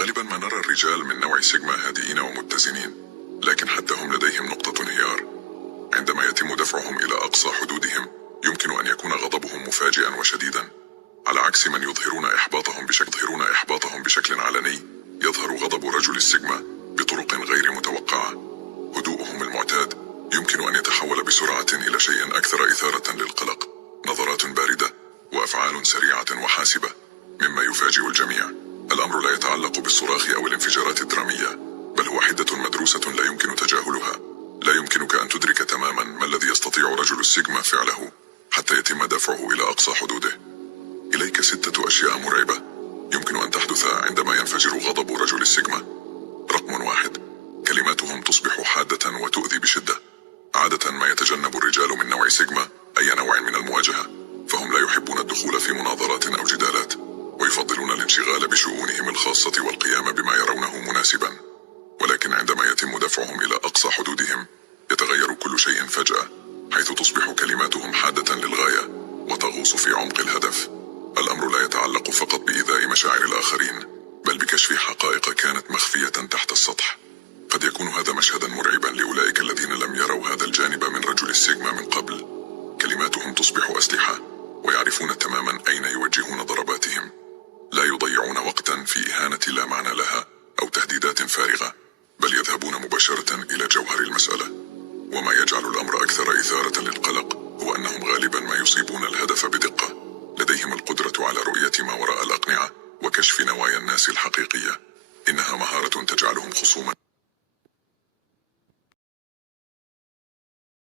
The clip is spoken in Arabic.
غالبا ما نرى الرجال من نوع سيجما هادئين ومتزنين، لكن حتى هم لديهم نقطة انهيار. عندما يتم دفعهم إلى أقصى حدودهم يمكن أن يكون غضبهم مفاجئا وشديدا، على عكس من يظهرون إحباطهم بشكل علني. يظهر غضب رجل السيجما بطرق غير متوقعة. هدوءهم المعتاد يمكن أن يتحول بسرعة إلى شيء أكثر إثارة للقلق، نظرات باردة وأفعال سريعة وحاسبة، مما يفاجئ الجميع. الأمر لا يتعلق بالصراخ أو الانفجارات الدرامية، بل هو حدة مدروسة لا يمكن تجاهلها. لا يمكنك أن تدرك تماما ما الذي يستطيع رجل السيجما فعله حتى يتم دفعه إلى أقصى حدوده. إليك 6 أشياء مرعبة يمكن أن تحدث عندما ينفجر غضب رجل السيجما. رقم 1: كلماتهم تصبح حادة وتؤذي بشدة. عادة ما يتجنب الرجال من نوع سيجما أي نوع من المواجهة، فهم لا يحبون الدخول في مناظرات أو جدالات، ويفضلون الانشغال بشؤونهم الخاصة والقيام بما يرونه مناسبا. ولكن عندما يتم دفعهم إلى أقصى حدودهم يتغير كل شيء فجأة، حيث تصبح كلماتهم حادة للغاية وتغوص في عمق الهدف. الأمر لا يتعلق فقط بإيذاء مشاعر الآخرين، بل بكشف حقائق كانت مخفية تحت السطح. قد يكون هذا مشهدا مرعبا لأولئك الذين لم يروا هذا الجانب من رجل السيجما من قبل. كلماتهم تصبح أسلحة، ويعرفون تماما أين يوجهون ضرباتهم. لا يضيعون وقتا في إهانة لا معنى لها أو تهديدات فارغة، بل يذهبون مباشرة إلى جوهر المسألة. وما يجعل الأمر أكثر إثارة للقلق